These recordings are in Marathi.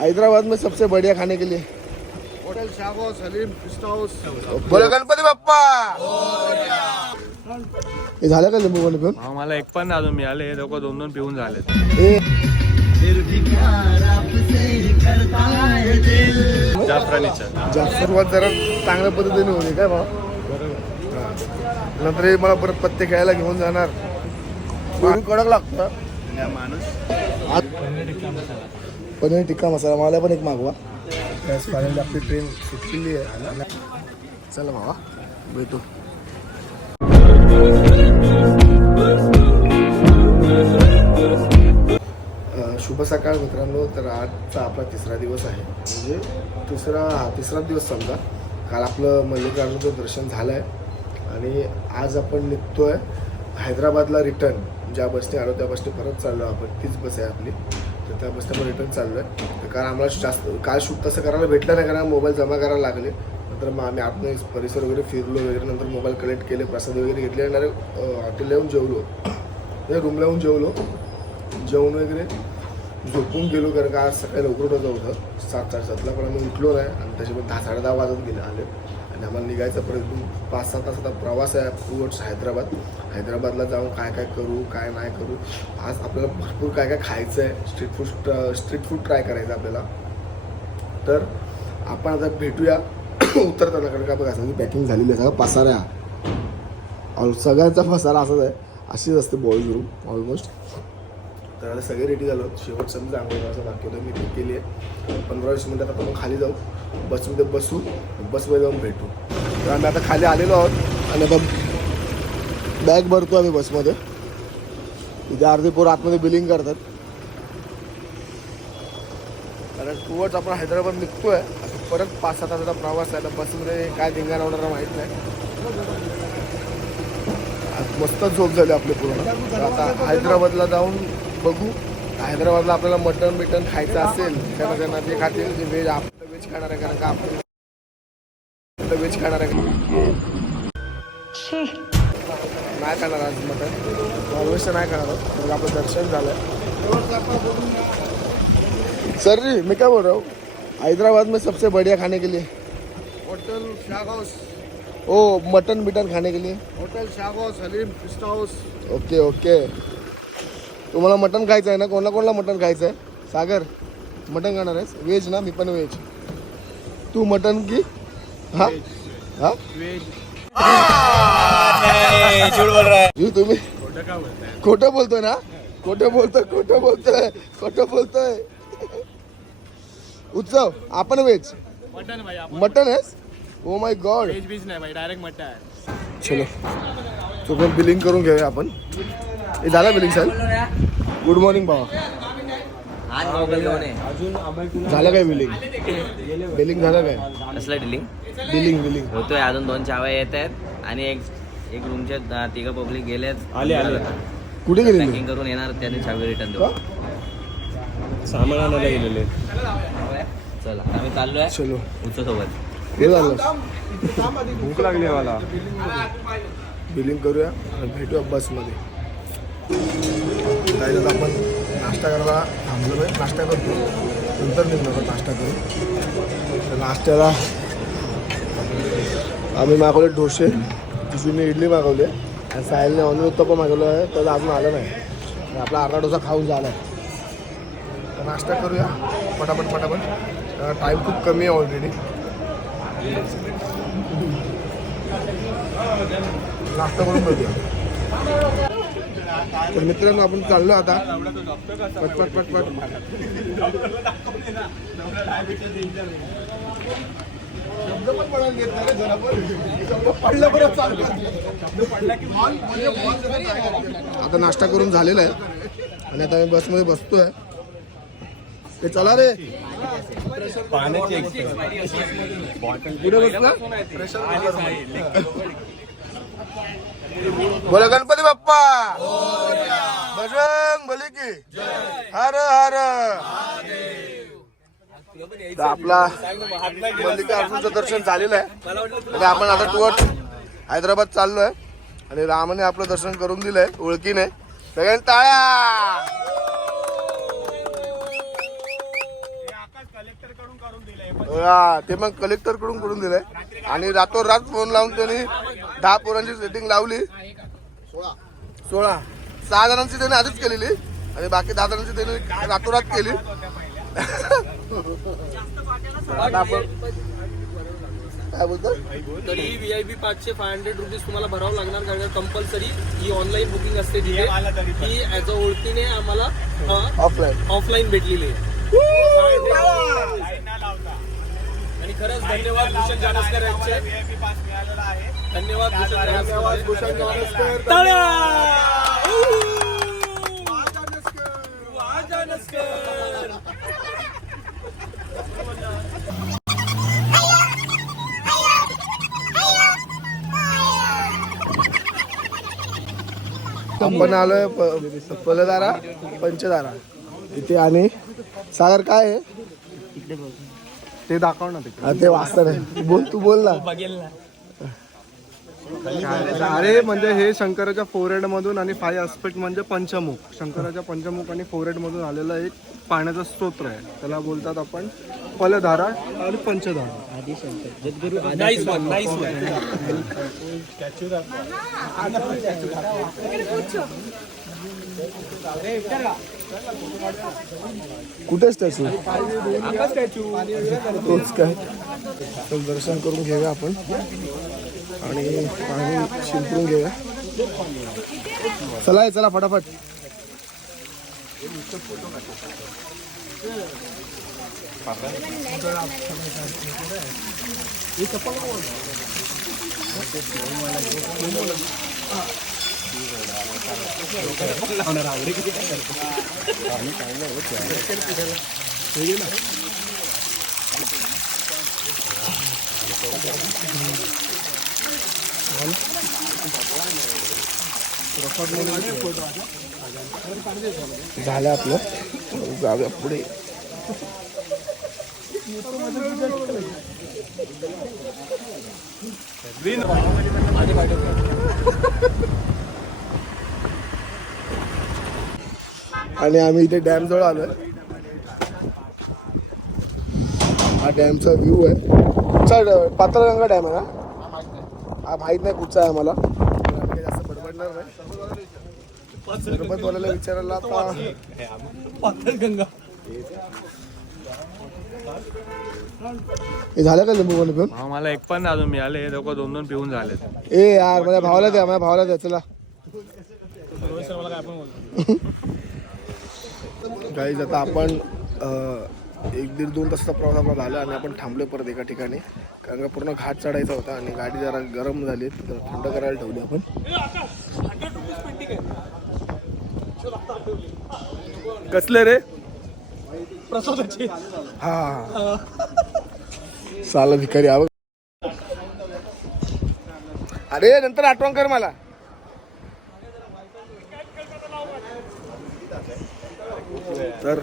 हैदराबाद में सबसे बढ़िया खाने के लिए होटल शागो सलीम गेस्ट हाउस। बोला गणपती बाप्पा। हे झालं का लिंबू पाणी पिऊन? मला एक पण अजून मिळाले, हे लोक 2-2 पिऊन झाले. जाफरानीच्या सुरुवात जरा चांगल्या पद्धतीने होती काय भाऊ? नंतर मला परत पत्ते खेळायला घेऊन जाणार. कडक लागतं पनीर टिक्का मसाला. मला पण एक मागवा. फायनली आपली ट्रेन सुटलेली आहे. चला भावा भेटू. शुभ सकाळ मित्रांनो. तर आजचा आपला तिसरा दिवस आहे, म्हणजे तिसरा दिवस समजा. काल आपलं मल्लिकार्जुनचं दर्शन झालं आहे आणि आज आपण निघतोय हैदराबादला रिटर्न. ज्या बसने आलो त्या बसने परत चाललो आपण. तीच बस आहे आपली, तर त्या बसने आपण रिटर्न चाललो आहे. कारण आम्हाला जास्त काल शूट तसं करायला भेटलं नाही, कारण मोबाईल जमा करायला लागले. नंतर मग आम्ही आतमध्ये परिसर वगैरे फिरलो वगैरे. नंतर मोबाईल कलेक्ट केले, प्रसाद वगैरे घेतले आणि हॉटेलला येऊन जेवलो, रूमला येऊन जेवलो. जेवण वगैरे झोपून गेलो, कारण का आज सकाळी लवकर उठायचं होतं 7:30 पण आम्ही उठलो नाही. आणि त्याच्यामुळे 10-10:30 वाजत गेले आले. आणि आम्हाला निघायचं परत 5-6 तासाचा प्रवास आहे टुवर्ड्स हैदराबादला जाऊन काय काय करू काय नाही करू. आज आपल्याला भरपूर काय काय खायचं आहे. स्ट्रीट फूड ट्राय करायचं आपल्याला. तर आपण आता भेटूया उतरताना, कारण का बघा सगळी पॅकिंग झालेली आहे. सगळं पसारा आहे, सगळ्यांचा पसारा असाच आहे. अशीच असते बॉईज रूम ऑलमोस्ट. तर आता सगळे रेडी झालो. शेवट समजा अंघोळीचं बाकी होतं, मी केली आहे. 15-20 मिनिटात आपण खाली जाऊ, बसमध्ये बसू, बसमध्ये जाऊन भेटू. तर आम्ही आता खाली आलेलो आहोत आणि आता बॅग भरतो आम्ही बसमध्ये. इथे अर्धी पोरं आतमध्ये बिलिंग करतात, कारण टुवर्ड्स आपण हैदराबाद निघतोय. परत 5-6 तासाचा प्रवास आहे. बसमध्ये काय धिंगाणा होणार माहीत नाही. मस्त झोप झाली आपली पूर्ण. आता हैदराबादला जाऊन बघू. हैदराबादला आपल्याला मटन बिटन खायचं असेल त्यांना ते खातील. जे व्हेज, आपलं व्हेज खाणार आहे, कारण का आपलं व्हेज खाणार आहे. नाही खाणार आज मटन, नॉनव्हेज तर नाही खाणार आहोत. आपलं दर्शन झालं. सर जी मैं क्या बोल रहा हूँ, हैदराबाद में सबसे बढ़िया खाने के लिए होटल शागो, ओ मटन बिटन खाने के लिए होटल शागो Salim guest house. Okay okay. तुम्हाला मटन खायचं आहे ना? कोणाला मटन खायचं आहे? सागर मटन खाणार आहेस? व्हेज ना? मी पण व्हेज. तू मटन की हा हा व्हेज. तुम्ही खोटं बोलतोय ना? खोटं बोलतोय. उत्सव आपण व्हेज मटन भाई, मटन आहेस? Oh my God. व्हेज बीज नाही भाई, डायरेक्ट मटन आहे. चलो तो पण बिलिंग करून घेऊया आपण. हे झालं बिलिंग सर? गुड मॉर्निंग भावा. झालं काय बिलिंग? बिलिंग झालं काय? कसलं डिलिंग बिलिंग होतोय. अजून 2 चाव्या येत आहेत आणि एक रूमचे 3 पब्लिक गेलेत. आले. कुठे गेले? पॅकिंग करून येणार, त्याने चावी रिटर्न देऊ. सामान आणायला गेलेले. चला आम्ही चाललोय चलो सोबत. हे झालं. भूक लागली आहे मला. बिलिंग करूया आणि भेटूया बसमध्ये. जायचं आपण नाश्ता करायला थांबलो आहे. नाश्ता करतो, नंतर निघणार नाश्ता करू. तर नाश्त्याला आम्ही मागवले डोसे, जुनी इडली मागवली आणि साहिलने ऑनलाईन उत्तप्पा मागवलं आहे. त्याला अजून आलं नाही. आपला अर्धा डोसा खाऊन झाला आहे. तर नाश्ता करूया पटापट. टाईम खूप कमी आहे ऑलरेडी. नाश्ता करून बघूया. तर मित्रांनो आपण चाललो आता पटपट. आता नाश्ता करून झालेला आहे आणि आता आम्ही बसमध्ये बसतोय. ते चला रे. पाण्याची कुठे बसला? बोला गणपती बाप्पा. बजरंग बली की हर हर. आपला मल्लिकार्जुनचं दर्शन झालेलं आहे आणि आपण आता टुवर्ड्स हैदराबाद चाललोय. आणि रामाने आपलं दर्शन करून दिलंय ओळखीने. सगळ्यांनी टाळ्या. हा ते मग कलेक्टर कडून दिलंय आणि रातोरात फोन लावून त्यांनी 10 पोरांची सेटिंग लावली. 16 6 जणांची त्याने आधीच केलेली आणि बाकी 10 जणांची त्याने रातोरात केली. आता आपण काय बोलतो तरी VIP पासचे 500 रुपीज तुम्हाला भरावं लागणार कारण कंपल्सरी ही ऑनलाईन बुकिंग असते तिथे ती ऍज अ ओळखीने आम्हाला ऑफलाईन भेटलेली आहे. आणि खरंच धन्यवाद भूषण जानसकर यांचे. धन्यवाद भूषण जानसकर. टाळ्या! जानसकर. आपण आलोय पलदारा पंचदारा इथे. आणि सागर काय आहे ते दाखव ना तिकडे. हा, ते वाचता नाही. बोल तू बोल ना. अरे म्हणजे हे शंकराच्या फोरहेड मधून आणि 5 आस्पेक्ट म्हणजे पंचमुख. शंकराच्या पंचमुख आणि फोरहेड मधून आलेला एक पाण्याचा स्तोत्र आहे. त्याला बोलतात आपण पलधारा आणि Panchdhara. Nice one, nice one. कुठे स्टॅच्यू तोच काय. तर दर्शन करून घेऊया आपण आणि पाणी शिंपडून घेऊया. चला फटाफट. झालं आपलं. जाऊया पुढे. आणि आम्ही इथे डॅम जवळ आलोय. हा डॅमचा व्ह्यू आहे. पाताळगंगा डॅम आहे ना. हा माहित नाही कुठचा आहे आम्हाला. आम्ही जास्त बडबडणार नाही. सरबतवाल्याला विचारायला आता हे झालं का लिंबू पाणी पिऊन. मला एक पण अजून मिळाले. लोक 2-2 पिऊन झाले. ए यार माझ्या भावाला द्या चला. गाईज आता आपण 1-1.5-2 तासाचा प्रवास आपला झाला आणि आपण थांबलो परत एका ठिकाणी कारण का पूर्ण घाट चढायचा होता आणि गाडी जरा गरम झाली तर थंड करायला ठेवली आपण. कसले रे हा साला भिकारी आव. अरे नंतर आठवण कर मला. तर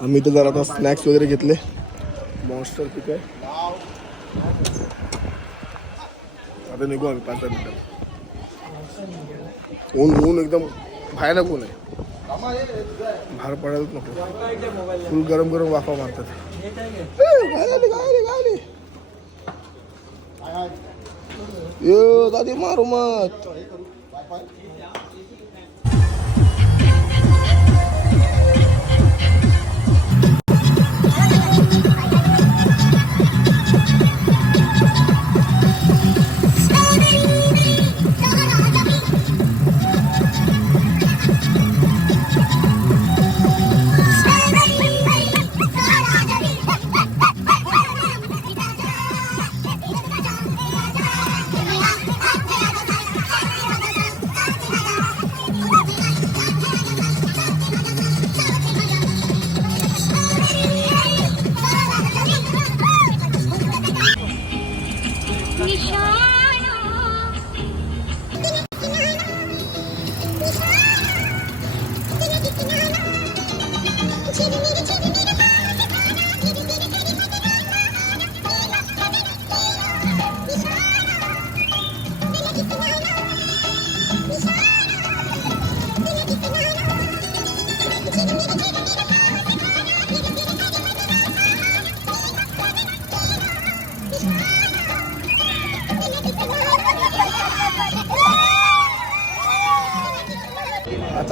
आम्ही तर जरा आता स्नॅक्स वगैरे घेतले. मॉन्स्टर पिक आहे. आता निघू आम्ही 5-10 मिनिटात. ऊन एकदम भयानक ऊन आहे. बाहेर पडायलाच नको. फुल गरम गरम वाफा मारतात. यो दादी मारू मत.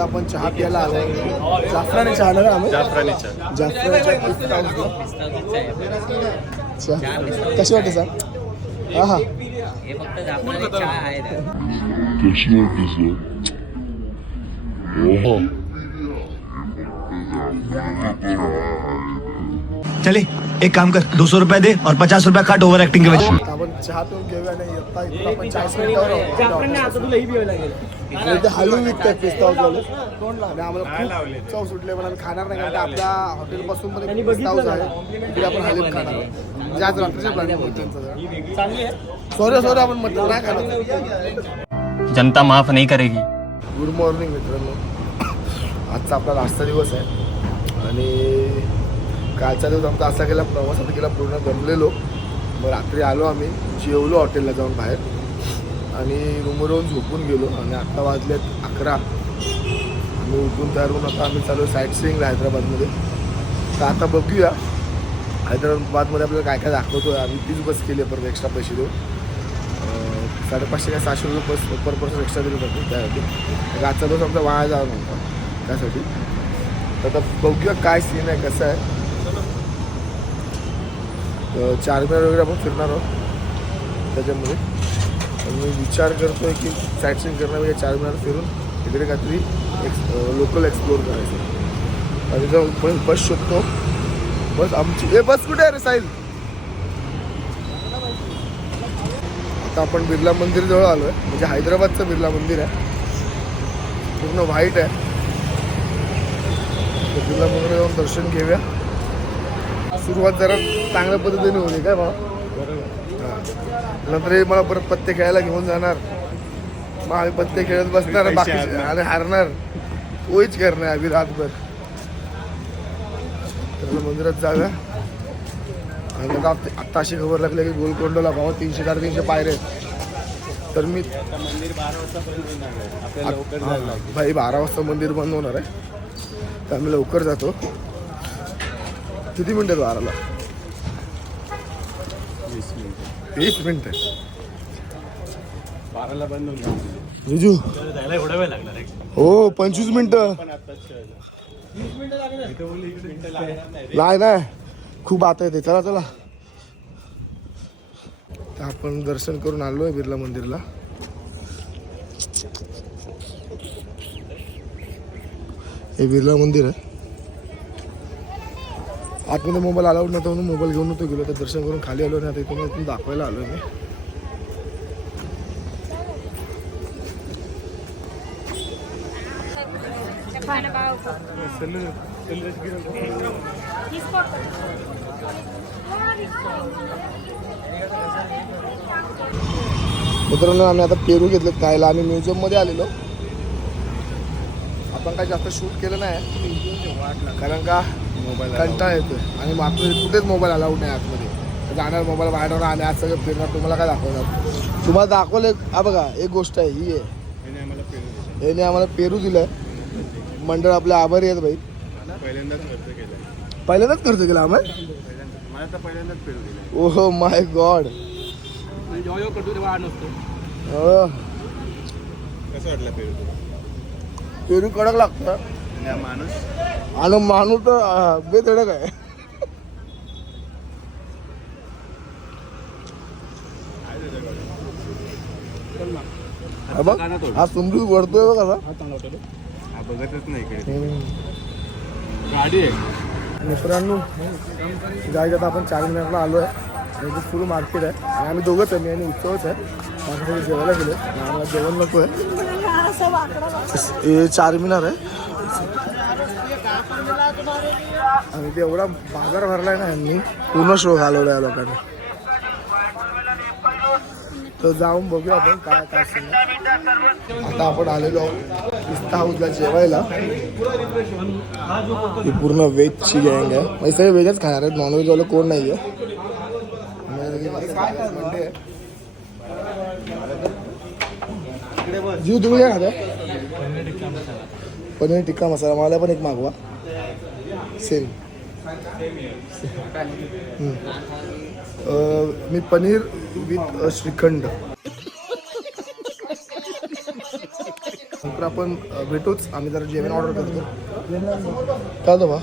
आपण चहा प्यायला आलो. जाफरानी चहा ना आम्ही जाफरानी कशी वाटते सर? हा हा हे फक्त जाफरानी चहा आहे त्यात. चले एक काम कर 200 रुपया दे और 50 रुपया काट ओवर एक्टिंग के वजह आता आपण चहा पिऊन घेऊया नाही आता इथं आपण 40 मिनिटावर आणि ते हलवून विकतात पिस्ता हाऊसवाले आणि आम्हाला खूप चव सुटले पण आम्ही खाणार नाही कारण का आपल्या हॉटेलपासून पण एक पिस्ता हाऊस आहे तिथे आपण हलवून खाणार. ज्याच रात्रीच्या प्लॅनिंग सॉरी आपण म्हटलं नाही खाणार. जनता माफ नहीं करेगी. गुड मॉर्निंग मित्रांनो. आजचा आपला लास्टचा दिवस आहे आणि कालचा दिवस आमचा असा गेला प्रवासात गेला पूर्ण गमलेलो. मग रात्री आलो आम्ही जेवलो हॉटेलला जाऊन बाहेर आणि रूमवर येऊन झोपून गेलो आणि आत्ता वाजलेत 11. आम्ही उठून तयार होऊन आता आम्ही चालू साईट सीइंगला हैदराबादमध्ये. तर आता बघूया हैदराबादमध्ये आपल्याला काय काय दाखवतो आहे. आम्ही 30 बस केली आहे परत एक्स्ट्रा पैसे देऊ 550 काय 600 रुपये बस पर पर्सन एक्स्ट्रा दिले जातो त्यासाठी. आजचा दिवस आमचा वाया जावा नव्हता त्यासाठी. तर आता बघूया काय सीन आहे कसं आहे. चारमीनार वगैरे आपण फिरणार आहोत त्याच्यामध्ये. मी विचार करतो आहे की साईट सीइंग करणार म्हणजे चारमीनार फिरून तिकडे काहीतरी लोकल एक्सप्लोअर करायचं आणि जर बस शोधतो. बस आमची बस कुठे आहे रे साहिल? आता आपण बिर्ला मंदिर जवळ आलो आहे म्हणजे हैदराबादचं बिर्ला मंदिर आहे. पूर्ण व्हाईट आहे. बिर्ला मंदिर जाऊन दर्शन घेऊया. सुरुवात जरा चांगल्या पद्धतीने होईल काय बाबा. नंतर हे मला परत पत्ते खेळायला घेऊन जाणार. मग आम्ही पत्ते खेळत बसणार बाकी आणि हारणार तोच करणार आम्ही रातभर. तर मंदिरात जाऊया. आणि आत्ता अशी खबर लागली की गोलकोंडला भावा 300-350 पायऱ्या आहेत. तर मी भाई 12 वाजता मंदिर बंद होणार आहे तर आम्ही लवकर जातो. किती मिनिटं 12ला? 20 मिनिटं. 12ला बंद होऊन रिजू एवढा वेळ लागणार आहे. हो 25 मिनिटं नाही खूप आता येते. चला चला. आपण दर्शन करून आलो आहे बिर्ला मंदिरला. हे बिर्ला मंदिर आहे. आतमध्ये मोबाईल अलाउड नव्हता म्हणून मोबाईल घेऊन नव्हतो गेलो. तर दर्शन करून खाली आलो आणि आता इथून दाखवायला आलो मी. मित्रांनो आम्ही आता पेरू घेतले खायला आणि म्युझियममध्ये आलेलो. आपण काय जास्त शूट केलं नाही कारण का कंटाळा येतोय आणि आतमध्ये कुठेच मोबाईल अलाउड नाही. आतमध्ये जाणार मोबाईल बाहेर आणि आज सगळं फिरणार. तुम्हाला काय दाखवणार? तुम्हाला दाखवलं. हा बघा एक गोष्ट आहे ही आहे याने आम्हाला पेरू दिलं. मंडळ आपले आभारी आहेत भाई. पहिल्यांदाच खर्च केला आम्हाला. Oh my God. पेरू कडक लागतं आणि माणूस तर बेधडक आहे. बघ हा सुंदर वरतोय बघ आता. बघतच नाही गाडी आहे. मित्रांनो जायचं आता आपण चारमिनारला आलो आहे. इथे फुल मार्केट आहे आणि आम्ही दोघंच आहे. मी आणि उत्सवच आहे. माझ्याकडे जेवायला गेलो आम्हाला जेवण नको आहे. हे चारमिनार आहे आणि ते एवढा बाजार भरलाय ना यांनी. पूर्ण शो घालवला या लोकांनी. तर जाऊन बघूया आपण काय काय सीन आहे. आता आपण आलेलो आहोत पिस्ता हाऊसला जेवायला. ही पूर्ण व्हेजची गँग आहे म्हणजे सगळे व्हेजच खाणार आहेत. नॉनव्हेजवालं कोण नाही आहे. जीव तुम्ही काय खाता? पनीर टिक्का मसाला. मला पण एक मागवा सेम. मी पनीर विथ श्रीखंड. लवकर आपण भेटूच. आम्ही जरा जेवण ऑर्डर करतो. काय बा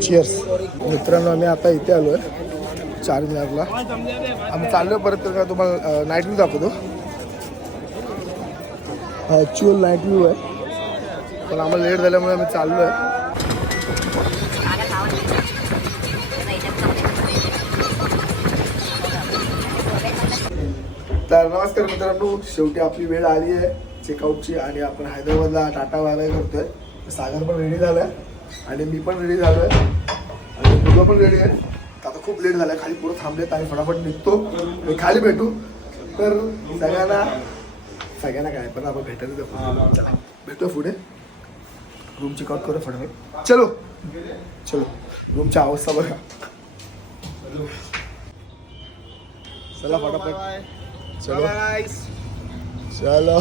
चिअर्स मित्रांनो. आम्ही आता इथे आलो आहे चारमिनारला. आम्ही चाललो परत तर का तुम्हाला नाईट व्ह्यू दाखवतो. हा ॲक्च्युअल नाईट व्ह्यू आहे पण आम्हाला लेट झाल्यामुळे आम्ही चाललो आहे. तर नमस्कार मित्रांनो, शेवटी आपली वेळ आली आहे चेकआउटची आणि आपण हैदराबादला टाटा वायबाय करतोय. सागर पण रेडी झालाय आणि मी पण रेडी झालोय आणि मुलं पण रेडी आहे. आता खूप लेट झालाय, खाली पुढं थांबलेत आणि फटाफट निघतो. मी खाली भेटू. तर सगळ्यांना काय पण आपण भेटायला चला भेटू पुढे. रूम चेकआउट करू फटाफट. चलो चलो. रूमची अवस्था बघा. चला फटाफट. चलो चलो.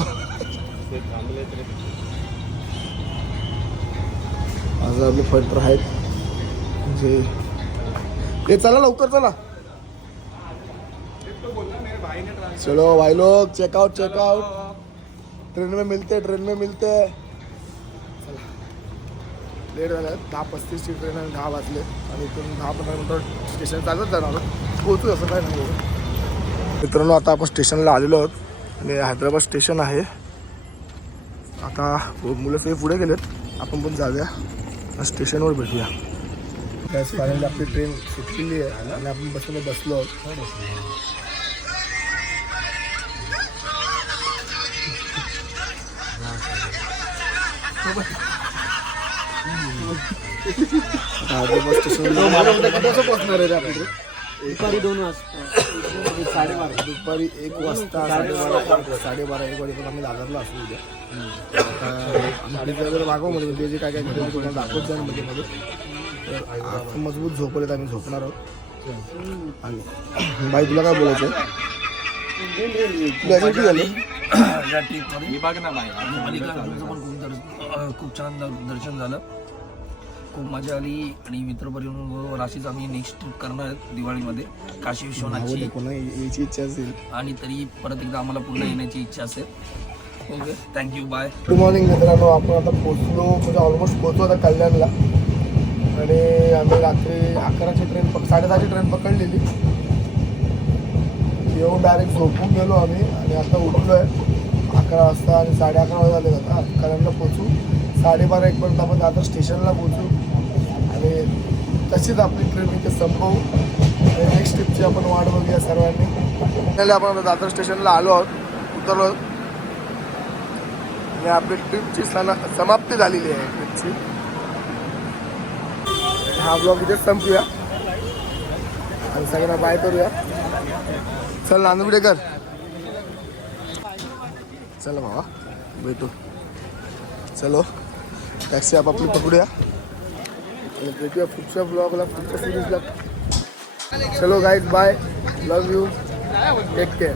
आज आपले फटर आहेत म्हणजे ते. चला लवकर चला. चलो भाई लोग चेकआउट चेकआउट. ट्रेन में मिलते चला. लेट झालं. 10:35ची ट्रेन आहे. 10 वाजले आणि इथून 10-15 मिनिटं स्टेशन चालत जाणार पोहोचू. असं काय नाही मित्रांनो. आता आपण स्टेशनला आलेलो आहोत आणि हैदराबाद स्टेशन आहे. आता मुलं ते पुढे गेलेत. आपण पण जाऊया स्टेशनवर भेटूया. त्याच फायनली आपली ट्रेन सुटलेली आहे आणि आपण बसलो आहोत. हैदराबाद स्टेशन पोहोचणार आहे आपली ट्रेन. दुपारी 2 वाजता 1 वाजता 12:30 1 वाजेपर्यंत आम्ही दादरला असू उद्या. आता जर मागव मध्ये ते जे काय घडलं तुम्हाला दाखवत जाईल मध्ये. तर मजबूत झोपलेत. आम्ही झोपणार आहोत. आणि बाई तुला काय बोलायचं तुला किती झालं या ट्रिपमध्ये खूप छान दर्शन झालं. खूप मजा आली आणि मित्रपरिवार अशीच आम्ही नेक्स्ट ट्रिप करणार आहेत दिवाळीमध्ये काशी विश्वनाथची. पुन्हा यायची इच्छा असेल आणि तरी परत एकदा आम्हाला पुन्हा येण्याची इच्छा असेल. Okay thank you bye. Good morning मित्रांनो. आपण आता पोचलो म्हणजे ऑलमोस्ट पोचलो आता कल्याणला. आणि आम्ही रात्री 11ची ट्रेन 10:30ची ट्रेन पकडलेली. येऊन डायरेक्ट झोपून गेलो आम्ही आणि आता उठलो आहे 11 वाजता आणि 11:30 वाजता झाले. आता कल्याणला पोचू 12:30-1 पर्यंत आपण दादर स्टेशनला पोचू आणि तशीच आपली ट्रेन इथे संपवू. नेक्स्ट ट्रिपची आपण वाट बघूया सर्वांनी. त्याला आपण आता दादर स्टेशनला आलो आहोत, उतरलो आणि आपली ट्रिपची समाप्ती झालेली आहे. ट्रिपची हा ब्लॉग इथेच संपूया आणि सगळ्यांना बाय करूया. चल नांदुडेकर. चला बाबा भेटू. चलो टॅक्सी आपापली पकडूया आणि भेटूया पुढच्या ब्लॉगला पुढच्या सिरीजला. चलो guys bye. Love you. Take care.